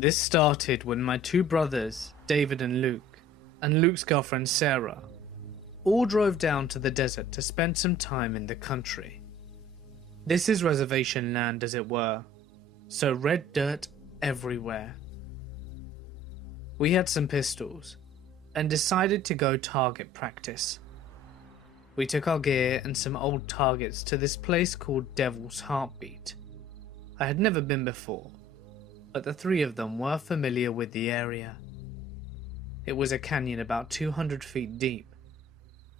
This started when my two brothers, David and Luke's girlfriend Sarah, all drove down to the desert to spend some time in the country. This is reservation land, as it were, so red dirt everywhere. We had some pistols and decided to go target practice. We took our gear and some old targets to this place called Devil's Heartbeat. I had never been before, but the three of them were familiar with the area. It was a canyon about 200 feet deep,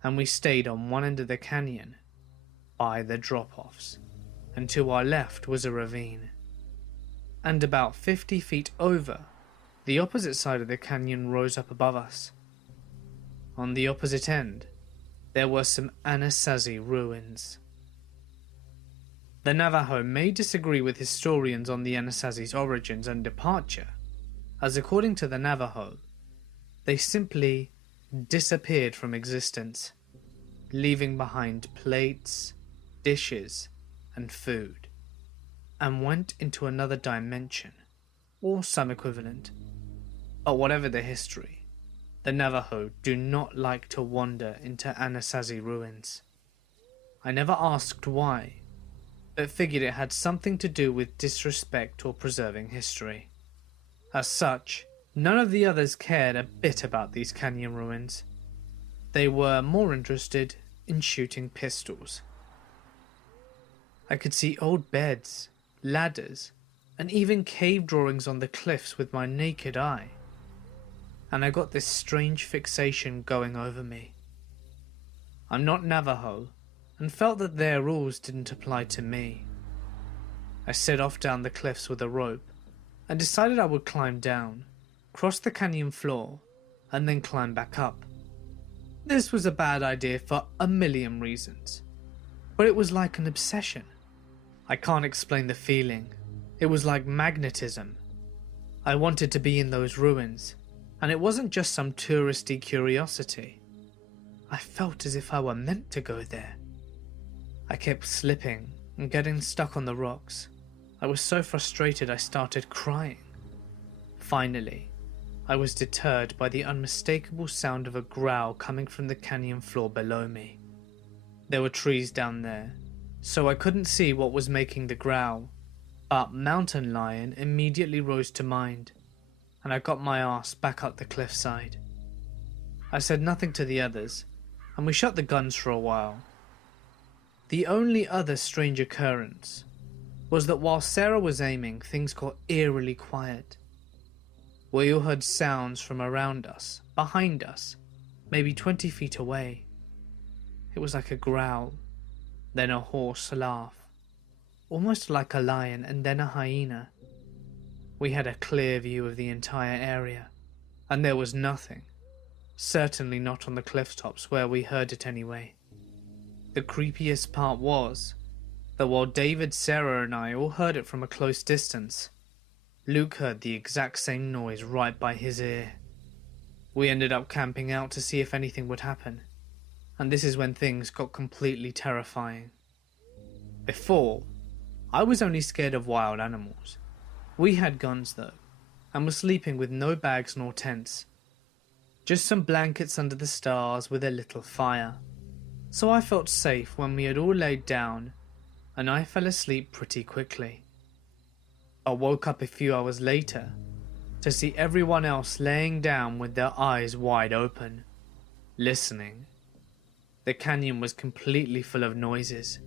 and we stayed on one end of the canyon, by the drop-offs, and to our left was a ravine. And about 50 feet over, the opposite side of the canyon rose up above us. On the opposite end, there were some Anasazi ruins. The Navajo may disagree with historians on the Anasazi's origins and departure, as according to the Navajo, they simply disappeared from existence, leaving behind plates, dishes, and food, and went into another dimension, or some equivalent. But whatever the history, the Navajo do not like to wander into Anasazi ruins. I never asked why, but figured it had something to do with disrespect or preserving history. As such, none of the others cared a bit about these canyon ruins. They were more interested in shooting pistols. I could see old beds, ladders, and even cave drawings on the cliffs with my naked eye, and I got this strange fixation going over me. I'm not Navajo, and felt that their rules didn't apply to me. I set off down the cliffs with a rope, and decided I would climb down, cross the canyon floor, and then climb back up. This was a bad idea for a million reasons, but it was like an obsession. I can't explain the feeling. It was like magnetism. I wanted to be in those ruins, and it wasn't just some touristy curiosity. I felt as if I were meant to go there. I kept slipping and getting stuck on the rocks. I was so frustrated I started crying. Finally, I was deterred by the unmistakable sound of a growl coming from the canyon floor below me. There were trees down there, so I couldn't see what was making the growl, but mountain lion immediately rose to mind, and I got my ass back up the cliffside. I said nothing to the others, and we shut the guns for a while. The only other strange occurrence was that while Sarah was aiming, things got eerily quiet. We all heard sounds from around us, behind us, maybe 20 feet away. It was like a growl, then a hoarse laugh, almost like a lion, and then a hyena. We had a clear view of the entire area, and there was nothing, certainly not on the cliff tops where we heard it anyway. The creepiest part was that while David, Sarah, and I all heard it from a close distance, Luke heard the exact same noise right by his ear. We ended up camping out to see if anything would happen, and this is when things got completely terrifying. Before, I was only scared of wild animals. We had guns though, and were sleeping with no bags nor tents. Just some blankets under the stars with a little fire. So I felt safe when we had all laid down, and I fell asleep pretty quickly. I woke up a few hours later to see everyone else laying down with their eyes wide open, listening. The canyon was completely full of noises.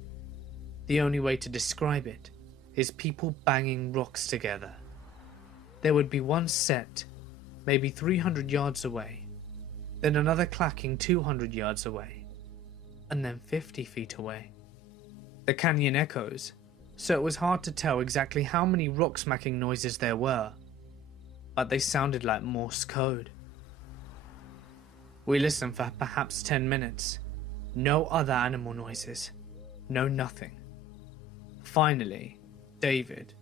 The only way to describe it is people banging rocks together. There would be one set, maybe 300 yards away, then another clacking 200 yards away, and then 50 feet away. The canyon echoes, so it was hard to tell exactly how many rock smacking noises there were, but they sounded like Morse code. We listened for perhaps 10 minutes. No other animal noises. No nothing. Finally, David,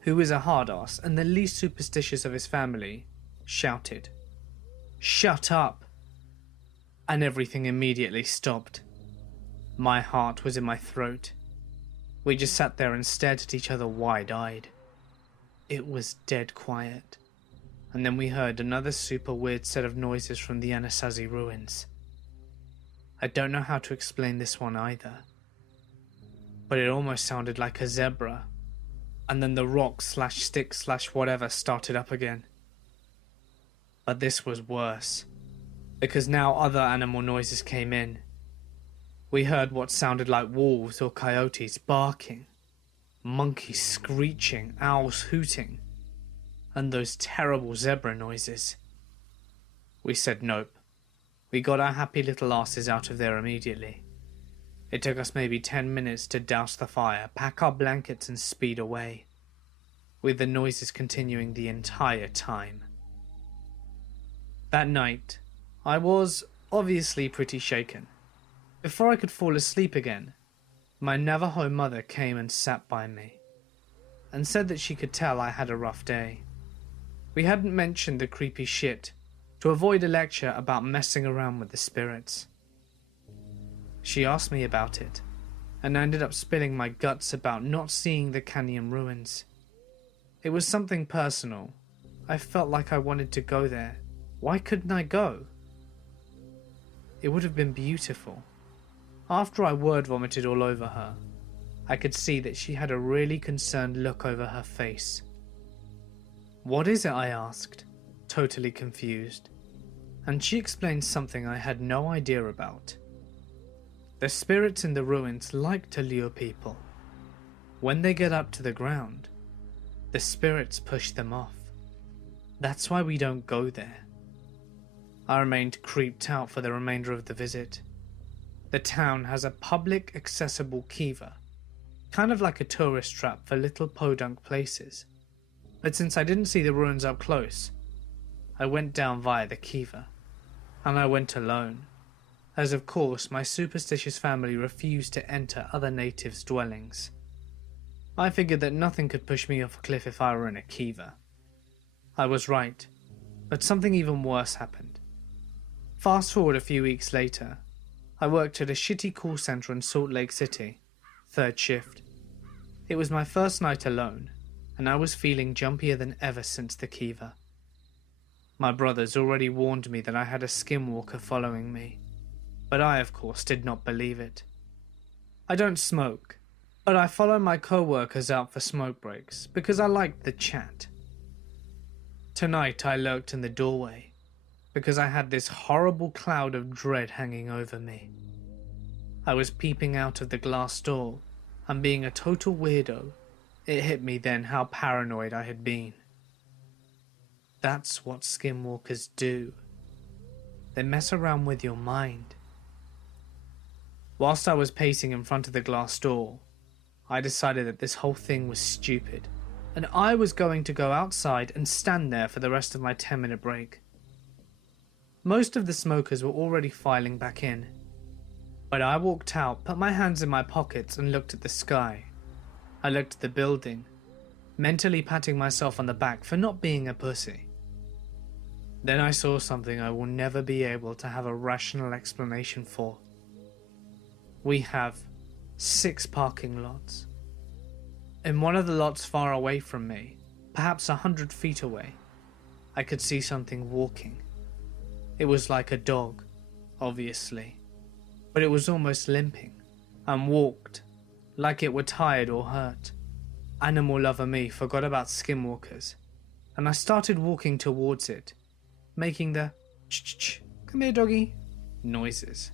who is a hard-ass and the least superstitious of his family, shouted, "Shut up!" And everything immediately stopped. My heart was in my throat. We just sat there and stared at each other wide-eyed. It was dead quiet, and then we heard another super weird set of noises from the Anasazi ruins. I don't know how to explain this one either, but it almost sounded like a zebra, and then the rock/stick/whatever started up again. But this was worse, because now other animal noises came in. We heard what sounded like wolves or coyotes barking, monkeys screeching, owls hooting, and those terrible zebra noises. We said nope. We got our happy little asses out of there immediately. It took us maybe 10 minutes to douse the fire, pack our blankets and speed away, with the noises continuing the entire time. That night, I was obviously pretty shaken. Before I could fall asleep again, my Navajo mother came and sat by me, and said that she could tell I had a rough day. We hadn't mentioned the creepy shit to avoid a lecture about messing around with the spirits. She asked me about it, and I ended up spilling my guts about not seeing the canyon ruins. It was something personal. I felt like I wanted to go there. Why couldn't I go? It would have been beautiful. After I word vomited all over her, I could see that she had a really concerned look over her face. "What is it?" I asked, totally confused, and she explained something I had no idea about. The spirits in the ruins like to lure people. When they get up to the ground, the spirits push them off. That's why we don't go there. I remained creeped out for the remainder of the visit. The town has a public accessible kiva, kind of like a tourist trap for little podunk places. But since I didn't see the ruins up close, I went down via the kiva, and I went alone, as of course my superstitious family refused to enter other natives' dwellings. I figured that nothing could push me off a cliff if I were in a kiva. I was right, but something even worse happened. Fast forward a few weeks later, I worked at a shitty call center in Salt Lake City, third shift. It was my first night alone, and I was feeling jumpier than ever since the kiva. My brothers already warned me that I had a skinwalker following me, but I of course did not believe it. I don't smoke, but I follow my co-workers out for smoke breaks because I liked the chat. Tonight I lurked in the doorway because I had this horrible cloud of dread hanging over me. I was peeping out of the glass door, and being a total weirdo, it hit me then how paranoid I had been. That's what skinwalkers do. They mess around with your mind. Whilst I was pacing in front of the glass door, I decided that this whole thing was stupid, and I was going to go outside and stand there for the rest of my 10-minute break. Most of the smokers were already filing back in, but I walked out, put my hands in my pockets and looked at the sky. I looked at the building, mentally patting myself on the back for not being a pussy. Then I saw something I will never be able to have a rational explanation for. We have 6 parking lots. In one of the lots far away from me, perhaps 100 feet away, I could see something walking. It was like a dog, obviously, but it was almost limping and walked like it were tired or hurt. Animal lover me forgot about skinwalkers, and I started walking towards it, making the ch-ch-ch, come here doggy, noises,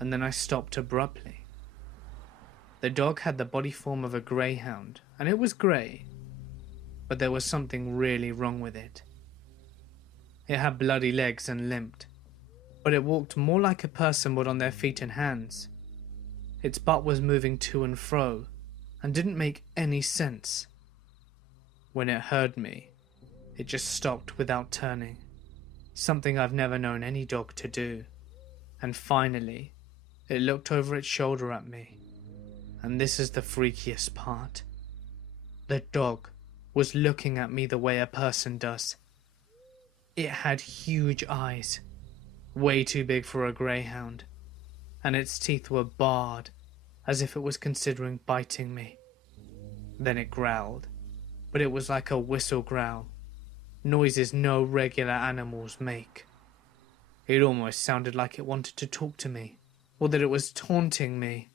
and then I stopped abruptly. The dog had the body form of a greyhound, and it was grey, but there was something really wrong with it. It had bloody legs and limped, but it walked more like a person would on their feet and hands. Its butt was moving to and fro, and didn't make any sense. When it heard me, it just stopped without turning, something I've never known any dog to do, and finally, it looked over its shoulder at me, and this is the freakiest part. The dog was looking at me the way a person does. It had huge eyes, way too big for a greyhound, and its teeth were barred as if it was considering biting me. Then it growled, but it was like a whistle growl, noises no regular animals make. It almost sounded like it wanted to talk to me, or that it was taunting me.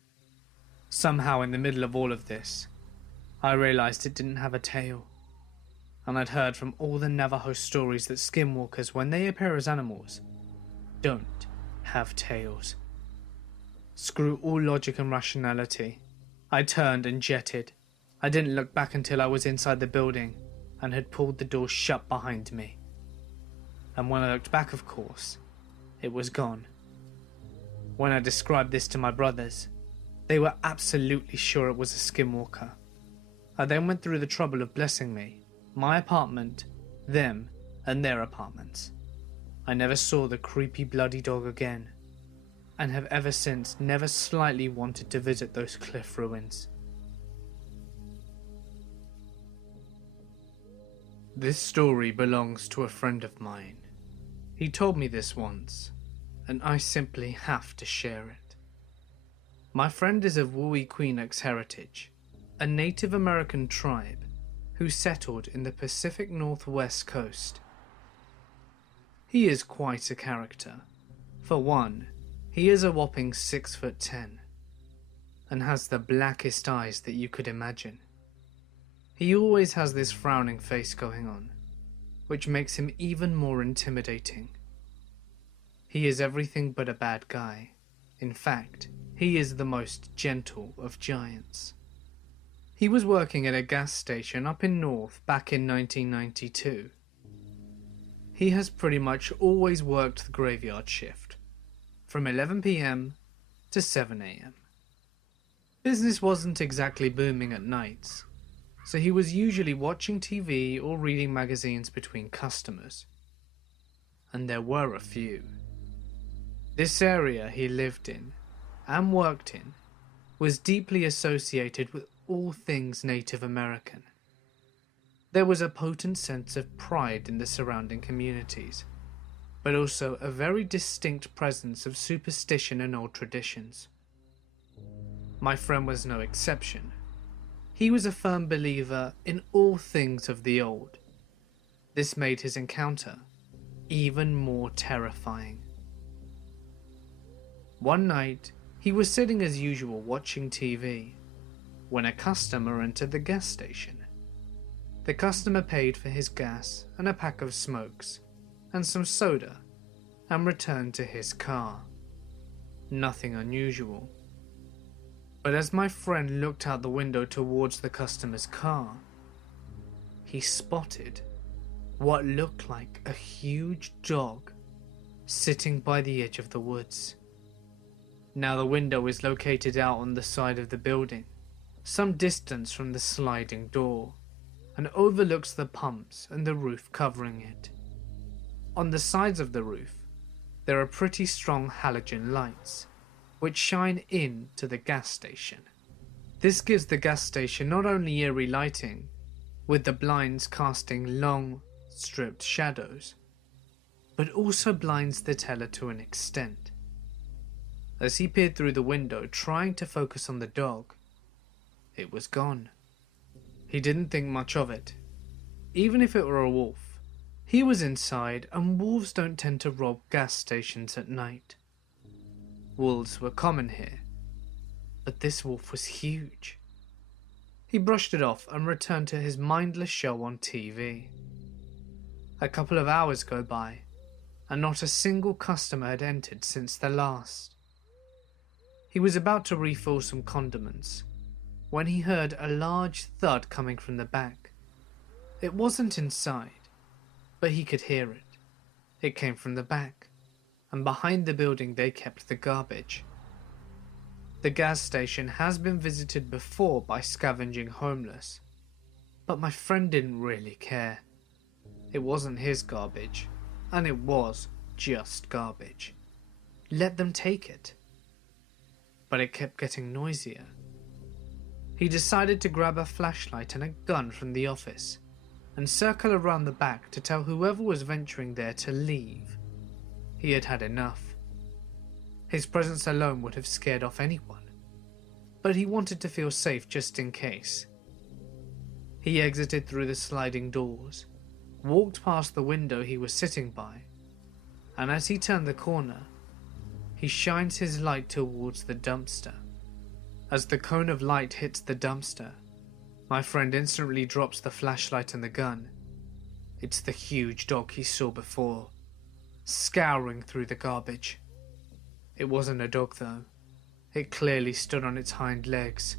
Somehow in the middle of all of this, I realized it didn't have a tail, and I'd heard from all the Navajo stories that skinwalkers, when they appear as animals, don't have tails. Screw all logic and rationality. I turned and jetted. I didn't look back until I was inside the building and had pulled the door shut behind me. And when I looked back, of course, it was gone. When I described this to my brothers, they were absolutely sure it was a skinwalker. I then went through the trouble of blessing me, my apartment, them, and their apartments. I never saw the creepy bloody dog again, and have ever since never slightly wanted to visit those cliff ruins. This story belongs to a friend of mine. He told me this once, and I simply have to share it. My friend is of Wui-Queenux heritage, a Native American tribe who settled in the Pacific Northwest coast. He is quite a character. For one, he is a whopping 6'10", and has the blackest eyes that you could imagine. He always has this frowning face going on, which makes him even more intimidating. He is everything but a bad guy. In fact, he is the most gentle of giants. He was working at a gas station up in North back in 1992. He has pretty much always worked the graveyard shift, from 11 PM to 7 AM. Business wasn't exactly booming at nights, so he was usually watching TV or reading magazines between customers. And there were a few. This area he lived in and worked in was deeply associated with all things Native American. There was a potent sense of pride in the surrounding communities, but also a very distinct presence of superstition and old traditions. My friend was no exception. He was a firm believer in all things of the old. This made his encounter even more terrifying. One night, he was sitting as usual watching TV, when a customer entered the gas station. The customer paid for his gas and a pack of smokes, and some soda, and returned to his car. Nothing unusual. But as my friend looked out the window towards the customer's car, he spotted what looked like a huge dog sitting by the edge of the woods. Now the window is located out on the side of the building, some distance from the sliding door, and overlooks the pumps and the roof covering it. On the sides of the roof, there are pretty strong halogen lights, which shine in to the gas station. This gives the gas station not only eerie lighting, with the blinds casting long, stripped shadows, but also blinds the teller to an extent. As he peered through the window trying to focus on the dog, it was gone. He didn't think much of it. Even if it were a wolf, he was inside, and wolves don't tend to rob gas stations at night. Wolves were common here, but this wolf was huge. He brushed it off and returned to his mindless show on TV. A couple of hours go by, and not a single customer had entered since the last. He was about to refill some condiments when he heard a large thud coming from the back. It wasn't inside, but he could hear it. It came from the back, and behind the building they kept the garbage. The gas station has been visited before by scavenging homeless, but my friend didn't really care. It wasn't his garbage, and it was just garbage. Let them take it. But it kept getting noisier. He decided to grab a flashlight and a gun from the office and circle around the back to tell whoever was venturing there to leave. He had had enough. His presence alone would have scared off anyone, but he wanted to feel safe just in case. He exited through the sliding doors, walked past the window he was sitting by, and as he turned the corner, he shines his light towards the dumpster. As the cone of light hits the dumpster, my friend instantly drops the flashlight and the gun. It's the huge dog he saw before, scouring through the garbage. It wasn't a dog though. It clearly stood on its hind legs,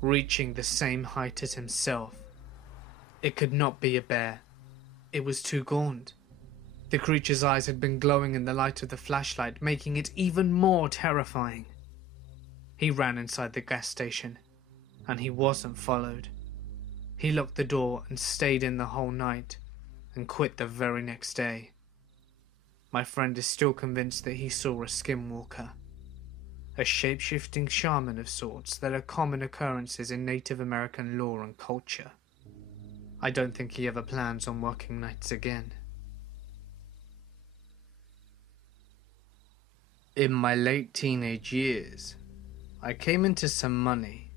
reaching the same height as himself. It could not be a bear. It was too gaunt. The creature's eyes had been glowing in the light of the flashlight, making it even more terrifying. He ran inside the gas station, and he wasn't followed. He locked the door and stayed in the whole night, and quit the very next day. My friend is still convinced that he saw a skinwalker, a shape-shifting shaman of sorts that are common occurrences in Native American lore and culture. I don't think he ever plans on working nights again. In my late teenage years, I came into some money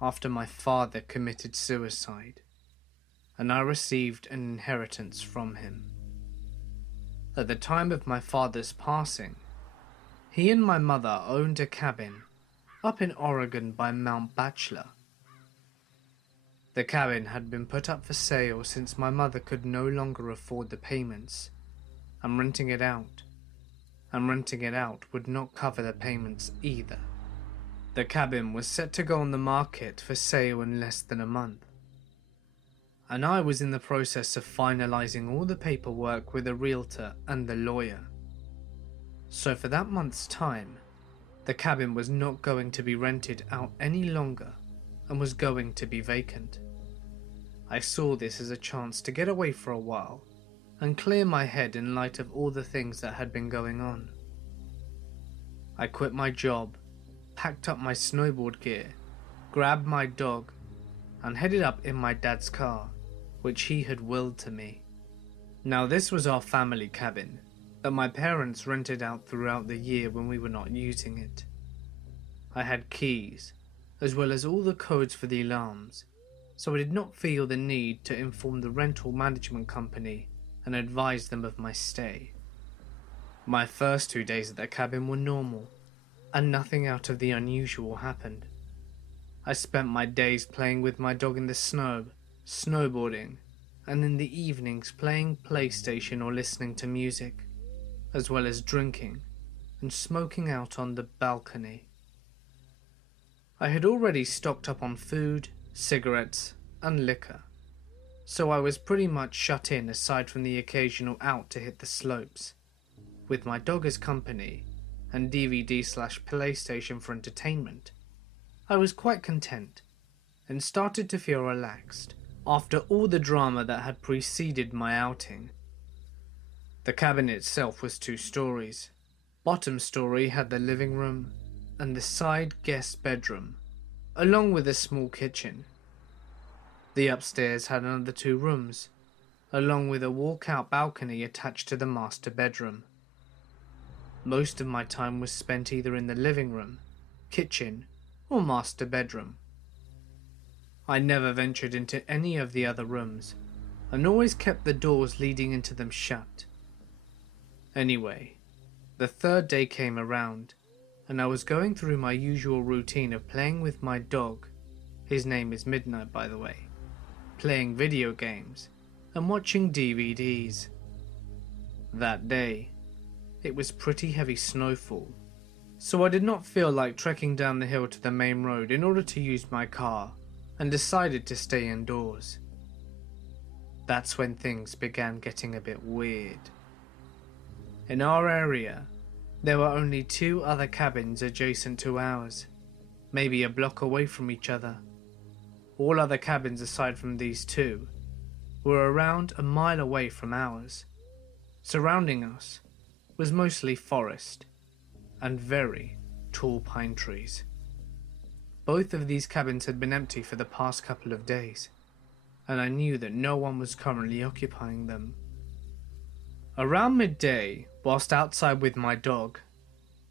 after my father committed suicide, and I received an inheritance from him. At the time of my father's passing, he and my mother owned a cabin up in Oregon by Mount Bachelor. The cabin had been put up for sale since my mother could no longer afford the payments, and renting it out would not cover the payments either. The cabin was set to go on the market for sale in less than a month, and I was in the process of finalizing all the paperwork with the realtor and the lawyer. So for that month's time, the cabin was not going to be rented out any longer and was going to be vacant. I saw this as a chance to get away for a while and clear my head in light of all the things that had been going on. I quit my job, packed up my snowboard gear, grabbed my dog, and headed up in my dad's car, which he had willed to me. Now this was our family cabin that my parents rented out throughout the year when we were not using it. I had keys, as well as all the codes for the alarms, so I did not feel the need to inform the rental management company and advise them of my stay. My first 2 days at the cabin were normal, and nothing out of the unusual happened. I spent my days playing with my dog in the snow, snowboarding, and in the evenings playing PlayStation or listening to music, as well as drinking and smoking out on the balcony. I had already stocked up on food, cigarettes, and liquor, so I was pretty much shut in aside from the occasional out to hit the slopes. With my dog as company and DVD/PlayStation for entertainment, I was quite content and started to feel relaxed after all the drama that had preceded my outing. The cabin itself was 2 stories. Bottom story had the living room and the side guest bedroom, along with a small kitchen. The upstairs had another 2 rooms, along with a walkout balcony attached to the master bedroom. Most of my time was spent either in the living room, kitchen, or master bedroom. I never ventured into any of the other rooms, and always kept the doors leading into them shut. Anyway, the 3rd day came around, and I was going through my usual routine of playing with my dog, his name is Midnight by the way, playing video games, and watching DVDs. That day, it was pretty heavy snowfall, so I did not feel like trekking down the hill to the main road in order to use my car, and decided to stay indoors. That's when things began getting a bit weird. In our area, there were only 2 other cabins adjacent to ours, maybe a block away from each other. All other cabins aside from these 2 were around a mile away from ours. Surrounding us was mostly forest and very tall pine trees. Both of these cabins had been empty for the past couple of days, and I knew that no one was currently occupying them. Around midday, whilst outside with my dog,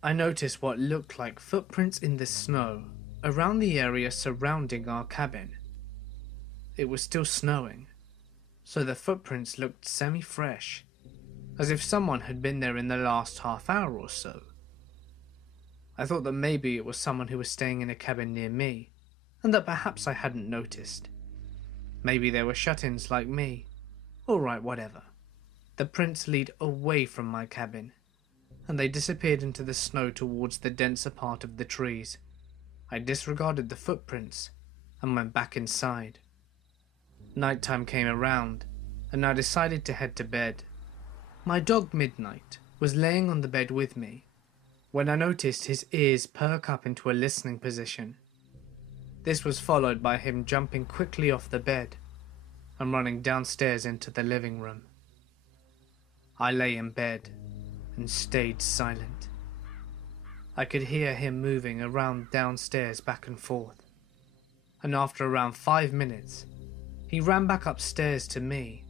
I noticed what looked like footprints in the snow around the area surrounding our cabin. it was still snowing, so the footprints looked semi-fresh, as if someone had been there in the last half hour or so. I thought that maybe it was someone who was staying in a cabin near me, and that perhaps I hadn't noticed. Maybe they were shut-ins like me. Alright, whatever. The prints lead away from my cabin, and they disappeared into the snow towards the denser part of the trees. I disregarded the footprints and went back inside. Nighttime came around, and I decided to head to bed. My dog Midnight was laying on the bed with me when I noticed his ears perk up into a listening position. This was followed by him jumping quickly off the bed and running downstairs into the living room. I lay in bed and stayed silent. I could hear him moving around downstairs back and forth, and after around 5 minutes, he ran back upstairs to me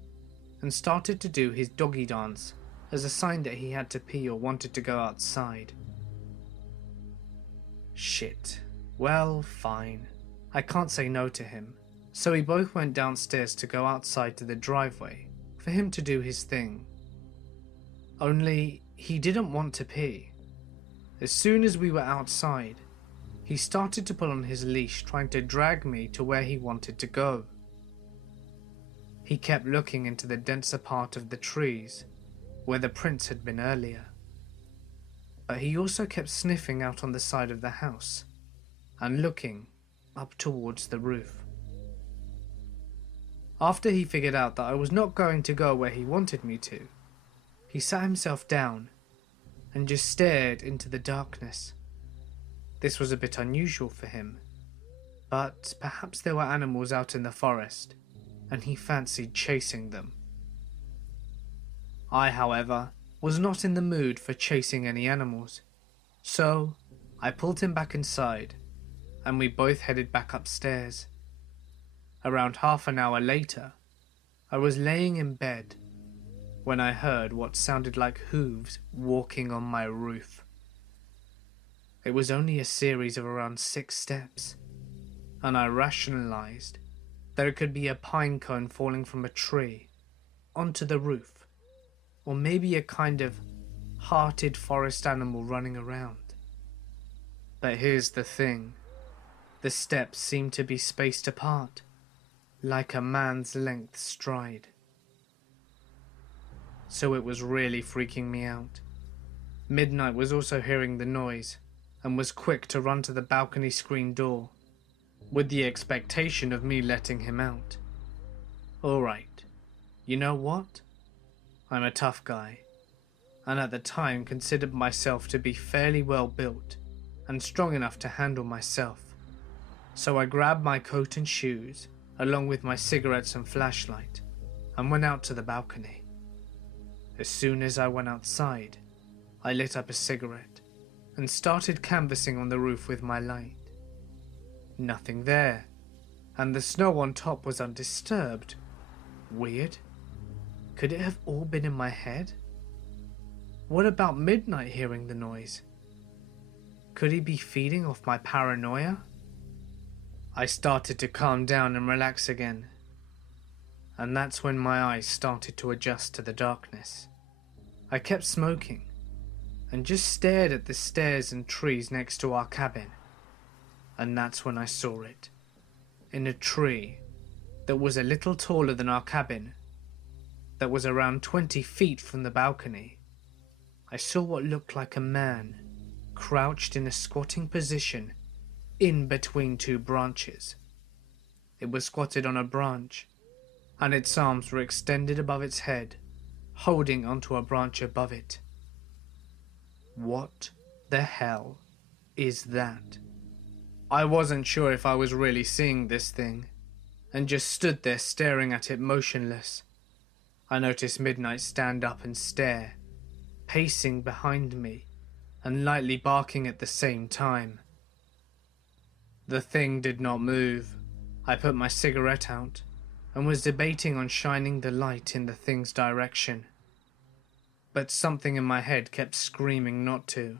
and started to do his doggy dance as a sign that he had to pee or wanted to go outside. Shit. Well, fine. I can't say no to him, so we both went downstairs to go outside to the driveway for him to do his thing. Only, he didn't want to pee. As soon as we were outside, he started to pull on his leash, trying to drag me to where he wanted to go. He kept looking into the denser part of the trees, where the prints had been earlier. But he also kept sniffing out on the side of the house, and looking up towards the roof. After he figured out that I was not going to go where he wanted me to, he sat himself down and just stared into the darkness. This was a bit unusual for him, but perhaps there were animals out in the forest, and he fancied chasing them. I, however, was not in the mood for chasing any animals, so I pulled him back inside, and we both headed back upstairs. Around half an hour later, I was laying in bed when I heard what sounded like hooves walking on my roof. It was only a series of around 6 steps, and I rationalized that it could be a pine cone falling from a tree onto the roof, or maybe a kind of hearted forest animal running around. But here's the thing. The steps seemed to be spaced apart, like a man's length stride. So it was really freaking me out. Midnight was also hearing the noise, and was quick to run to the balcony screen door, with the expectation of me letting him out. Alright, you know what? I'm a tough guy, and at the time considered myself to be fairly well built and strong enough to handle myself. So I grabbed my coat and shoes, along with my cigarettes and flashlight, and went out to the balcony. As soon as I went outside, I lit up a cigarette and started canvassing on the roof with my light. Nothing there, and the snow on top was undisturbed. Weird. Could it have all been in my head? What about Midnight hearing the noise? Could he be feeding off my paranoia? I started to calm down and relax again, and that's when my eyes started to adjust to the darkness. I kept smoking and just stared at the stairs and trees next to our cabin, and that's when I saw it. In a tree that was a little taller than our cabin, that was around 20 feet from the balcony, I saw what looked like a man crouched in a squatting position in between 2 branches. It was squatted on a branch, and its arms were extended above its head, holding onto a branch above it. What the hell is that? I wasn't sure if I was really seeing this thing, and just stood there staring at it motionless. I noticed Midnight stand up and stare, pacing behind me and lightly barking at the same time. The thing did not move. I put my cigarette out and was debating on shining the light in the thing's direction. But something in my head kept screaming not to,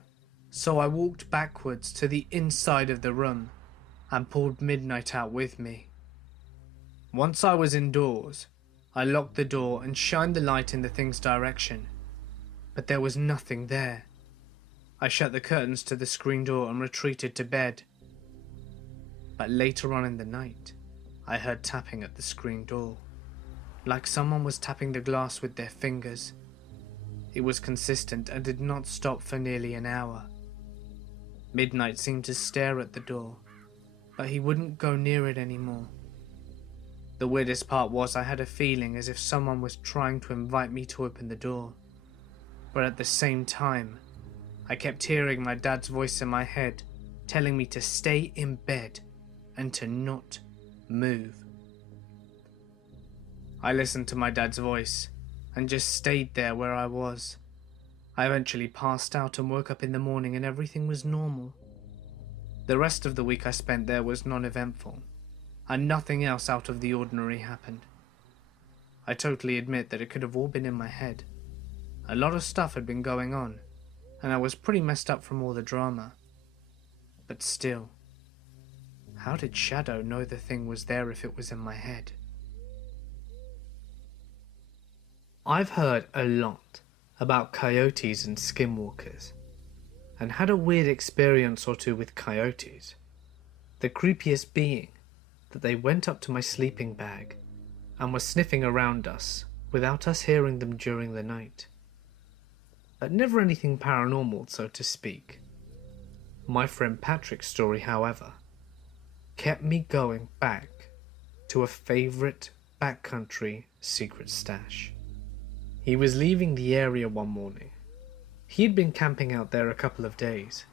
so I walked backwards to the inside of the room and pulled Midnight out with me. Once I was indoors, I locked the door and shined the light in the thing's direction, but there was nothing there. I shut the curtains to the screen door and retreated to bed. But later on in the night, I heard tapping at the screen door, like someone was tapping the glass with their fingers. It was consistent and did not stop for nearly an hour. Midnight seemed to stare at the door, but he wouldn't go near it anymore. The weirdest part was I had a feeling as if someone was trying to invite me to open the door, but at the same time, I kept hearing my dad's voice in my head telling me to stay in bed and to not move. I listened to my dad's voice and just stayed there where I was. I eventually passed out and woke up in the morning and everything was normal. The rest of the week I spent there was non-eventful, and nothing else out of the ordinary happened. I totally admit that it could have all been in my head. A lot of stuff had been going on, and I was pretty messed up from all the drama. But still, how did Shadow know the thing was there if it was in my head? I've heard a lot about coyotes and skinwalkers, and had a weird experience or two with coyotes. The creepiest being that they went up to my sleeping bag and were sniffing around us without us hearing them during the night. But never anything paranormal, so to speak. My friend Patrick's story, however, kept me going back to a favourite backcountry secret stash. He was leaving the area one morning. He had been camping out there a couple of days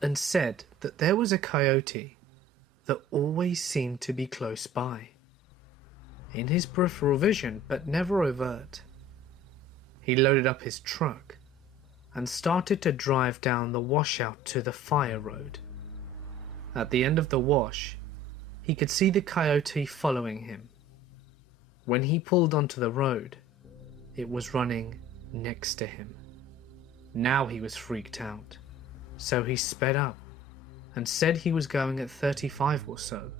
and said that there was a coyote that always seemed to be close by, in his peripheral vision but never overt. He loaded up his truck and started to drive down the washout to the fire road. At the end of the wash, he could see the coyote following him. When he pulled onto the road, it was running next to him. Now he was freaked out, so he sped up and said he was going at 35 or so,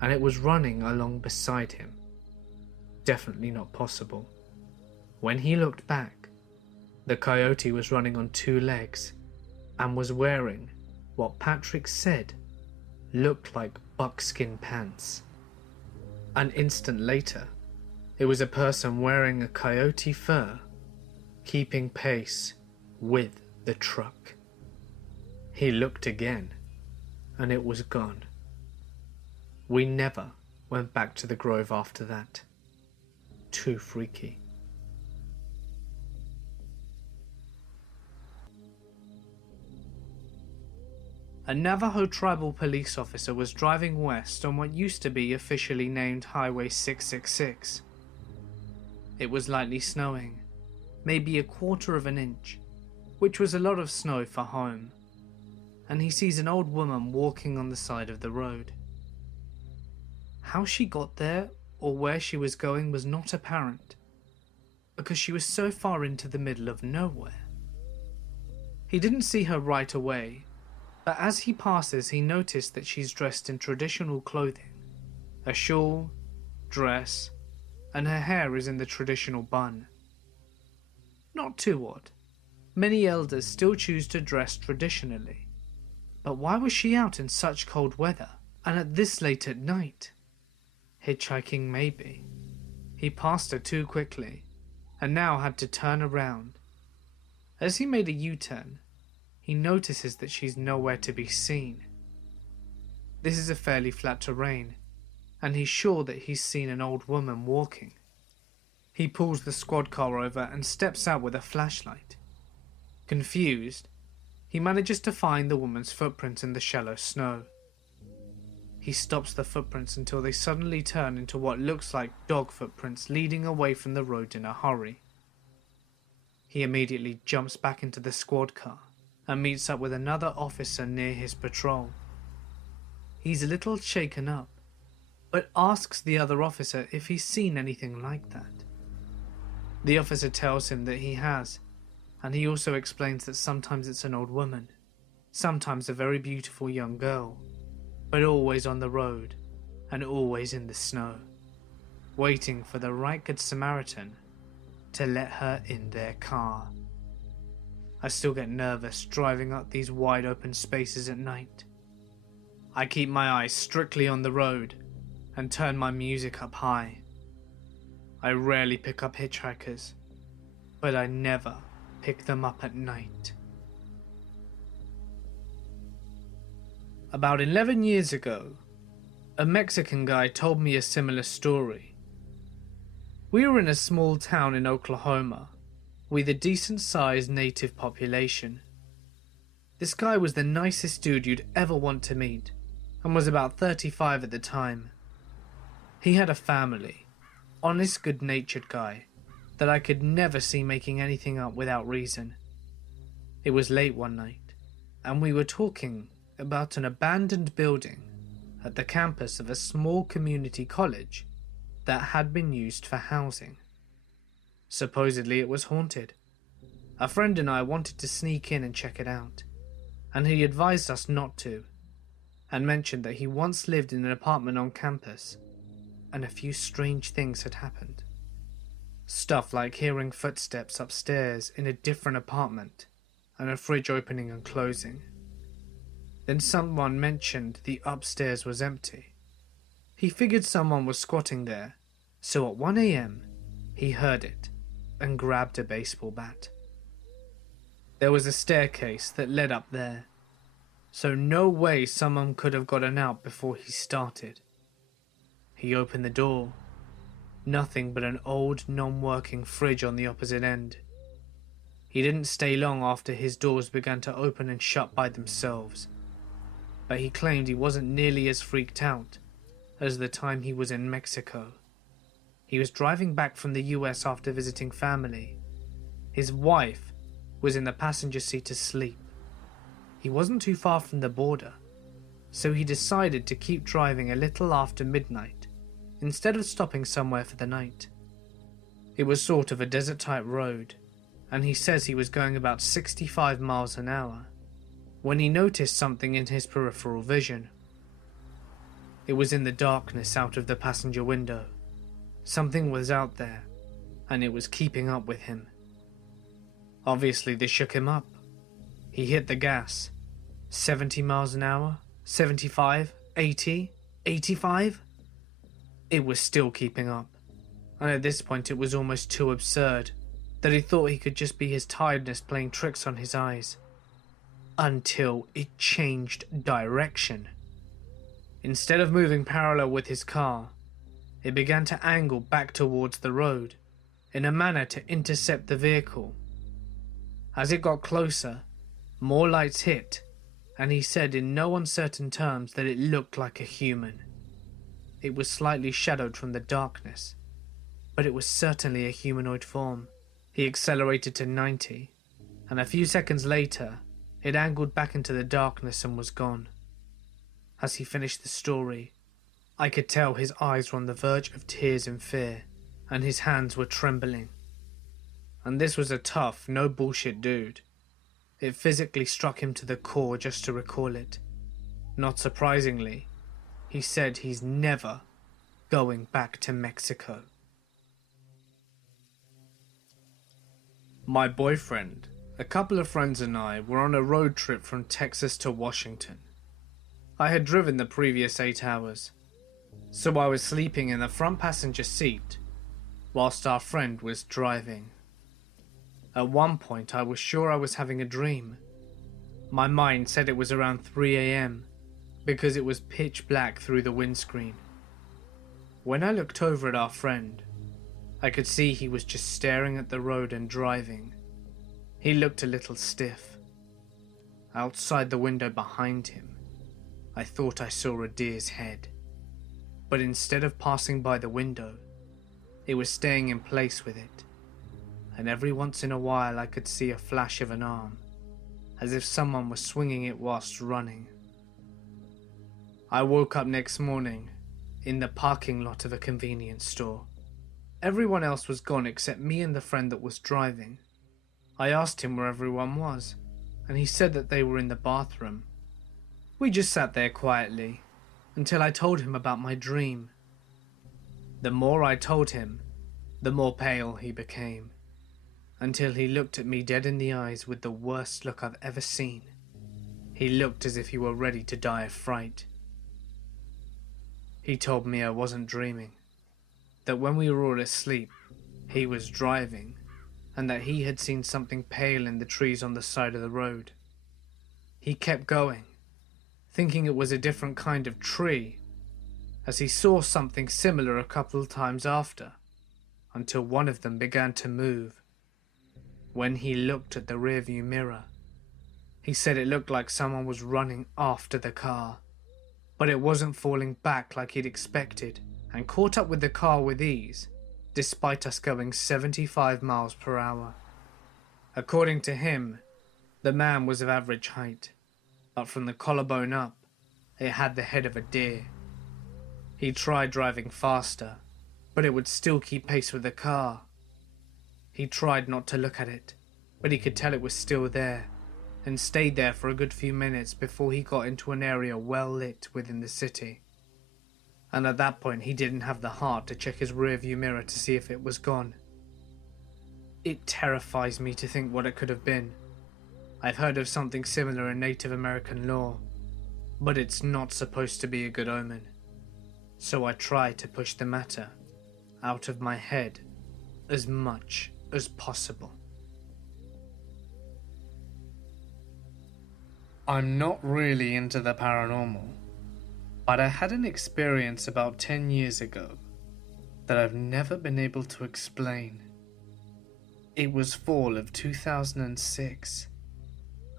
and it was running along beside him. Definitely not possible. When he looked back, the coyote was running on 2 legs and was wearing what Patrick said looked like buckskin pants. An instant later, it was a person wearing a coyote fur, keeping pace with the truck. He looked again, and it was gone. We never went back to the grove after that. Too freaky. A Navajo tribal police officer was driving west on what used to be officially named Highway 666. It was lightly snowing, maybe a quarter of an inch, which was a lot of snow for home, and he sees an old woman walking on the side of the road. How she got there or where she was going was not apparent, because she was so far into the middle of nowhere. He didn't see her right away, but as he passes he noticed that she's dressed in traditional clothing, a shawl, dress, and her hair is in the traditional bun. Not too odd. Many elders still choose to dress traditionally. But why was she out in such cold weather, and at this late at night? Hitchhiking maybe. He passed her too quickly, and now had to turn around. As he made a U-turn, he notices that she's nowhere to be seen. This is a fairly flat terrain, and he's sure that he's seen an old woman walking. He pulls the squad car over and steps out with a flashlight. Confused, he manages to find the woman's footprints in the shallow snow. He stops the footprints until they suddenly turn into what looks like dog footprints leading away from the road in a hurry. He immediately jumps back into the squad car and meets up with another officer near his patrol. He's a little shaken up, but asks the other officer if he's seen anything like that. The officer tells him that he has, and he also explains that sometimes it's an old woman, sometimes a very beautiful young girl, but always on the road and always in the snow. waiting for the right good Samaritan to let her in their car. I still get nervous driving up these wide open spaces at night. I keep my eyes strictly on the road and turn my music up high. I rarely pick up hitchhikers, but I never pick them up at night. About 11 years ago, a Mexican guy told me a similar story. We were in a small town in Oklahoma with a decent-sized native population. This guy was the nicest dude you'd ever want to meet and was about 35 at the time. He had a family, honest, good-natured guy that I could never see making anything up without reason. It was late one night, and we were talking about an abandoned building at the campus of a small community college that had been used for housing. Supposedly it was haunted. A friend and I wanted to sneak in and check it out, and he advised us not to, and mentioned that he once lived in an apartment on campus, and a few strange things had happened. Stuff like hearing footsteps upstairs in a different apartment, and a fridge opening and closing. Then someone mentioned the upstairs was empty. He figured someone was squatting there, so at 1 a.m. he heard it and grabbed a baseball bat. There was a staircase that led up there, so no way someone could have gotten out before he started. He opened the door. Nothing but an old, non-working fridge on the opposite end. He didn't stay long after his doors began to open and shut by themselves, but he claimed he wasn't nearly as freaked out as the time he was in Mexico. He was driving back from the US after visiting family. His wife was in the passenger seat asleep. He wasn't too far from the border, so he decided to keep driving a little after midnight instead of stopping somewhere for the night. It was sort of a desert-type road, and he says he was going about 65 miles an hour when he noticed something in his peripheral vision. It was in the darkness out of the passenger window. Something was out there, and it was keeping up with him. Obviously, this shook him up. He hit the gas. 70 miles an hour, 75, 80, 85? It was still keeping up, and at this point it was almost too absurd that he thought he could just be his tiredness playing tricks on his eyes. Until it changed direction. Instead of moving parallel with his car, it began to angle back towards the road in a manner to intercept the vehicle. As it got closer, more lights hit, and he said in no uncertain terms that it looked like a human. It was slightly shadowed from the darkness, but it was certainly a humanoid form. He accelerated to 90, and a few seconds later, it angled back into the darkness and was gone. As he finished the story, I could tell his eyes were on the verge of tears in fear, and his hands were trembling. And this was a tough, no bullshit dude. It physically struck him to the core just to recall it. Not surprisingly, he said he's never going back to Mexico. My boyfriend, a couple of friends and I were on a road trip from Texas to Washington. I had driven the previous 8 hours, so I was sleeping in the front passenger seat whilst our friend was driving. At one point I was sure I was having a dream. My mind said it was around 3 a.m. because it was pitch black through the windscreen. When I looked over at our friend, I could see he was just staring at the road and driving. He looked a little stiff. Outside the window behind him, I thought I saw a deer's head. But instead of passing by the window, it was staying in place with it. And every once in a while I could see a flash of an arm, as if someone was swinging it whilst running. I woke up next morning in the parking lot of a convenience store. Everyone else was gone except me and the friend that was driving. I asked him where everyone was, and he said that they were in the bathroom. We just sat there quietly until I told him about my dream. The more I told him, the more pale he became, until he looked at me dead in the eyes with the worst look I've ever seen. He looked as if he were ready to die of fright. He told me I wasn't dreaming, that when we were all asleep, he was driving, and that he had seen something pale in the trees on the side of the road. He kept going, thinking it was a different kind of tree, as he saw something similar a couple of times after, until one of them began to move. When he looked at the rearview mirror, he said it looked like someone was running after the car, but it wasn't falling back like he'd expected, and caught up with the car with ease, despite us going 75 miles per hour. According to him, the man was of average height, but from the collarbone up, it had the head of a deer. He tried driving faster, but it would still keep pace with the car. He tried not to look at it, but he could tell it was still there, and stayed there for a good few minutes before he got into an area well lit within the city. And at that point he didn't have the heart to check his rearview mirror to see if it was gone. It terrifies me to think what it could have been. I've heard of something similar in Native American lore, but it's not supposed to be a good omen. So I try to push the matter out of my head as much as possible. I'm not really into the paranormal, but I had an experience about 10 years ago that I've never been able to explain. It was fall of 2006.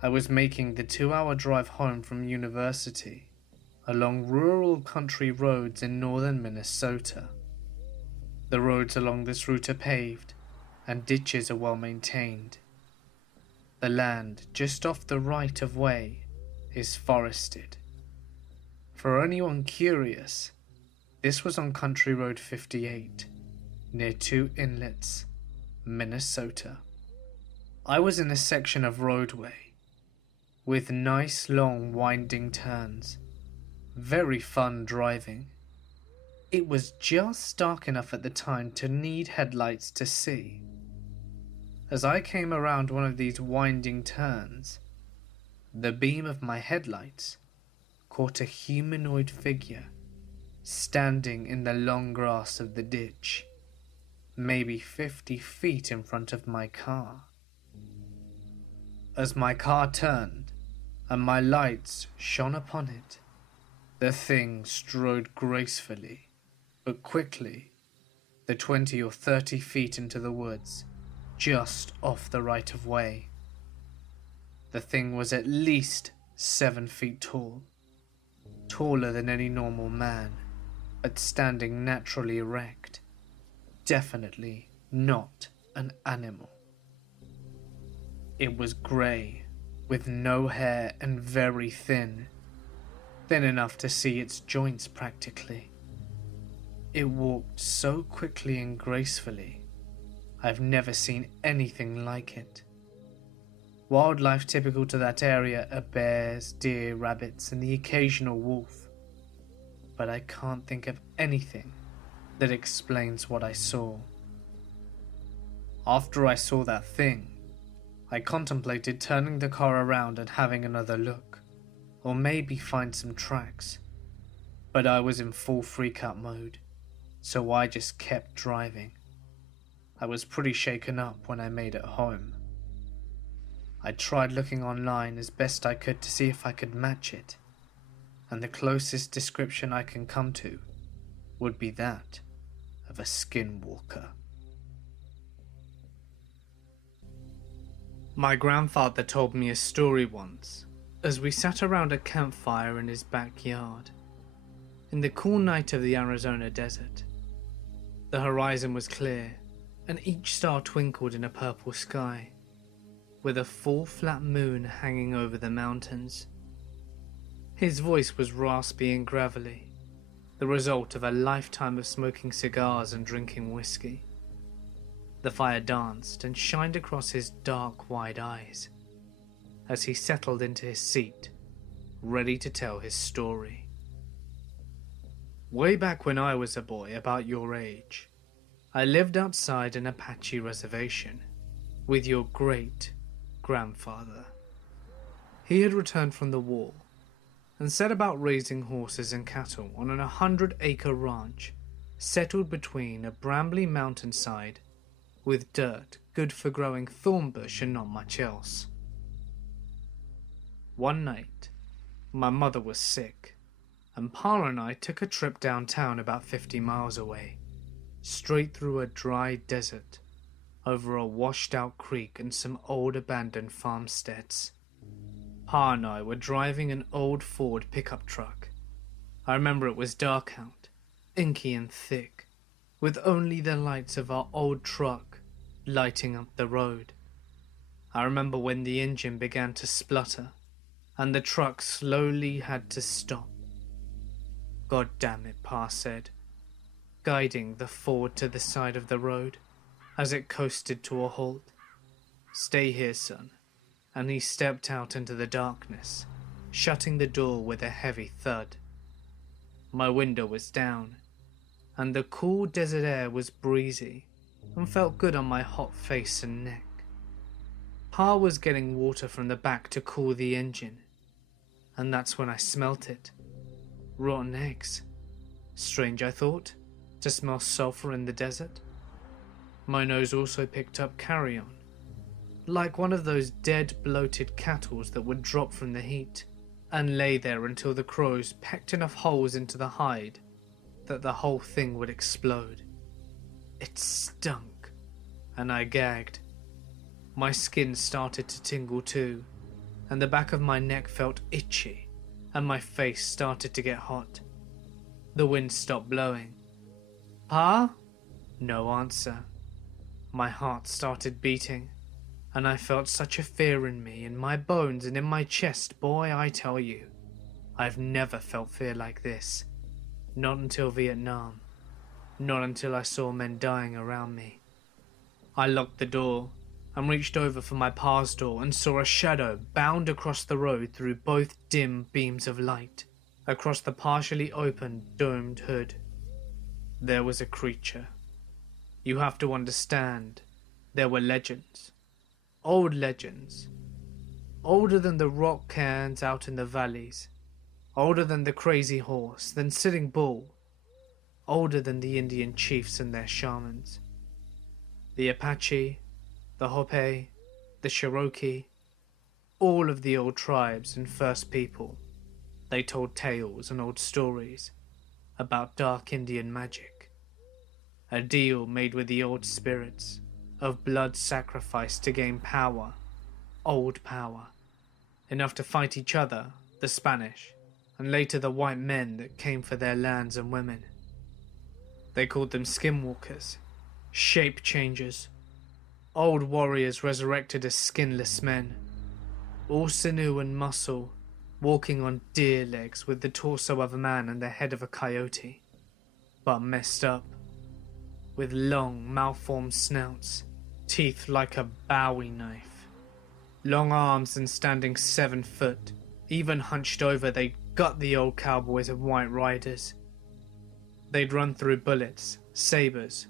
I was making the 2-hour drive home from university along rural country roads in northern Minnesota. The roads along this route are paved and ditches are well maintained. The land just off the right of way is forested. For anyone curious, this was on Country Road 58, near Two Inlets, Minnesota. I was in a section of roadway with nice long winding turns. Very fun driving. It was just dark enough at the time to need headlights to see. As I came around one of these winding turns, the beam of my headlights caught a humanoid figure standing in the long grass of the ditch, maybe 50 feet in front of my car. As my car turned and my lights shone upon it, the thing strode gracefully, but quickly, the 20 or 30 feet into the woods, just off the right of way. The thing was at least 7 feet tall, taller than any normal man, but standing naturally erect. Definitely not an animal. It was grey, with no hair and very thin enough to see its joints practically. It walked so quickly and gracefully, I've never seen anything like it. Wildlife typical to that area are bears, deer, rabbits, and the occasional wolf, but I can't think of anything that explains what I saw. After I saw that thing, I contemplated turning the car around and having another look, or maybe find some tracks, but I was in full freak-out mode, so I just kept driving. I was pretty shaken up when I made it home. I tried looking online as best I could to see if I could match it, and the closest description I can come to would be that of a skinwalker. My grandfather told me a story once, as we sat around a campfire in his backyard, in the cool night of the Arizona desert. The horizon was clear, and each star twinkled in a purple sky, with a full flat moon hanging over the mountains. His voice was raspy and gravelly, the result of a lifetime of smoking cigars and drinking whiskey. The fire danced and shined across his dark, wide eyes as he settled into his seat, ready to tell his story. Way back when I was a boy about your age, I lived outside an Apache reservation with your great-grandfather. He had returned from the war and set about raising horses and cattle on an 100-acre ranch settled between a brambly mountainside with dirt good for growing thorn bush and not much else. One night, my mother was sick, and Pa and I took a trip downtown about 50 miles away, straight through a dry desert, over a washed-out creek and some old abandoned farmsteads. Pa and I were driving an old Ford pickup truck. I remember it was dark out, inky and thick, with only the lights of our old truck lighting up the road. I remember when the engine began to splutter, and the truck slowly had to stop. "God damn it," Pa said, guiding the Ford to the side of the road as it coasted to a halt. "Stay here, son." And he stepped out into the darkness, shutting the door with a heavy thud. My window was down, and the cool desert air was breezy and felt good on my hot face and neck. Pa was getting water from the back to cool the engine, and that's when I smelt it. Rotten eggs. Strange, I thought, to smell sulfur in the desert. My nose also picked up carrion, like one of those dead, bloated cattle that would drop from the heat and lay there until the crows pecked enough holes into the hide that the whole thing would explode. It stunk, and I gagged. My skin started to tingle too, and the back of my neck felt itchy, and my face started to get hot. The wind stopped blowing. "Pa?" No answer. My heart started beating, and I felt such a fear in me, in my bones and in my chest. Boy, I tell you, I've never felt fear like this. Not until Vietnam. Not until I saw men dying around me. I locked the door and reached over for my pa's door and saw a shadow bound across the road through both dim beams of light, across the partially opened domed hood. There was a creature. You have to understand, there were legends. Old legends. Older than the rock cairns out in the valleys. Older than the crazy horse, than Sitting Bull. Older than the Indian chiefs and their shamans. The Apache, the Hopi, the Cherokee, all of the old tribes and first people. They told tales and old stories about dark Indian magic. A deal made with the old spirits of blood sacrifice to gain power, old power, enough to fight each other, the Spanish, and later the white men that came for their lands and women. They called them skinwalkers, shape changers, old warriors resurrected as skinless men, all sinew and muscle, walking on deer legs with the torso of a man and the head of a coyote, but messed up, with long, malformed snouts, teeth like a Bowie knife, long arms and standing 7 foot, even hunched over they'd gut the old cowboys and white riders. They'd run through bullets, sabers,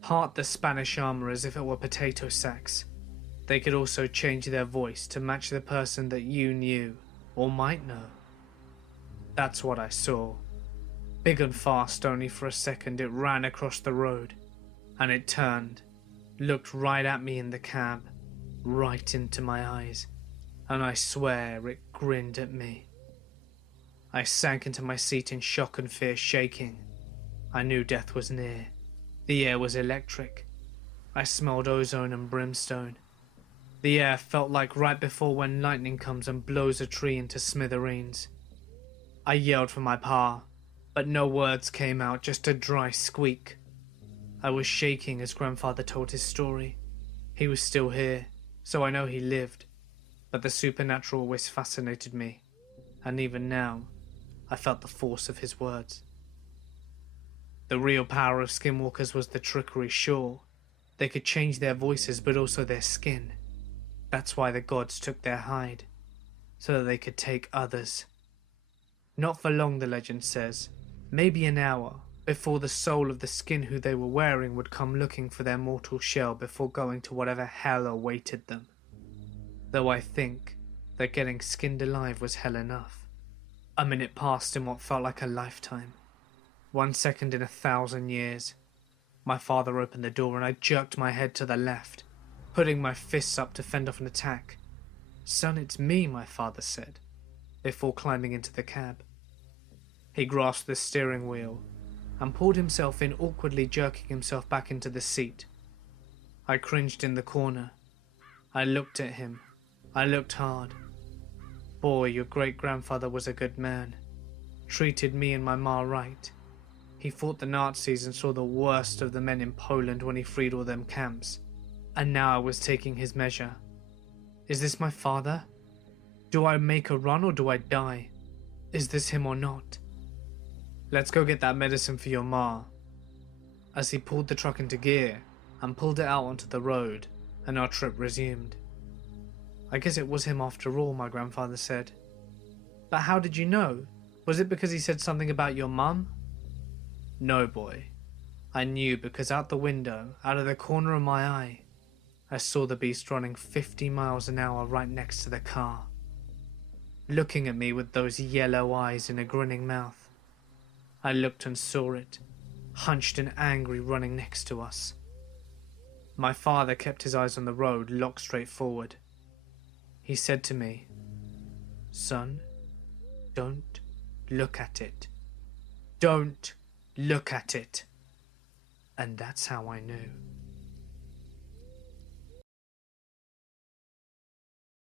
part the Spanish armor as if it were potato sacks. They could also change their voice to match the person that you knew or might know. That's what I saw. Big and fast, only for a second it ran across the road, and it turned, looked right at me in the cab, right into my eyes, and I swear it grinned at me. I sank into my seat in shock and fear, shaking. I knew death was near. The air was electric. I smelled ozone and brimstone. The air felt like right before when lightning comes and blows a tree into smithereens. I yelled for my pa, but no words came out, just a dry squeak. I was shaking as grandfather told his story. He was still here, so I know he lived, but the supernatural always fascinated me, and even now, I felt the force of his words. The real power of skinwalkers was the trickery, sure. They could change their voices, but also their skin. That's why the gods took their hide, so that they could take others. Not for long, the legend says. maybe an hour, before the soul of the skin who they were wearing would come looking for their mortal shell before going to whatever hell awaited them. Though I think that getting skinned alive was hell enough. A minute passed in what felt like a lifetime. 1 second in 1,000 years. My father opened the door and I jerked my head to the left, putting my fists up to fend off an attack. "Son, it's me," my father said, before climbing into the cab. He grasped the steering wheel and pulled himself in, awkwardly jerking himself back into the seat. I cringed in the corner. I looked at him. I looked hard. "Boy, your great-grandfather was a good man. Treated me and my ma right. He fought the Nazis and saw the worst of the men in Poland when he freed all them camps. And now I was taking his measure. Is this my father? Do I make a run or do I die? Is this him or not? Let's go get that medicine for your ma." As he pulled the truck into gear and pulled it out onto the road, and our trip resumed. "I guess it was him after all," my grandfather said. "But how did you know? Was it because he said something about your mum?" "No, boy. I knew because out the window, out of the corner of my eye, I saw the beast running 50 miles an hour right next to the car, looking at me with those yellow eyes and a grinning mouth. I looked and saw it, hunched and angry, running next to us." My father kept his eyes on the road, locked straight forward. He said to me, "Son, don't look at it. Don't look at it." And that's how I knew.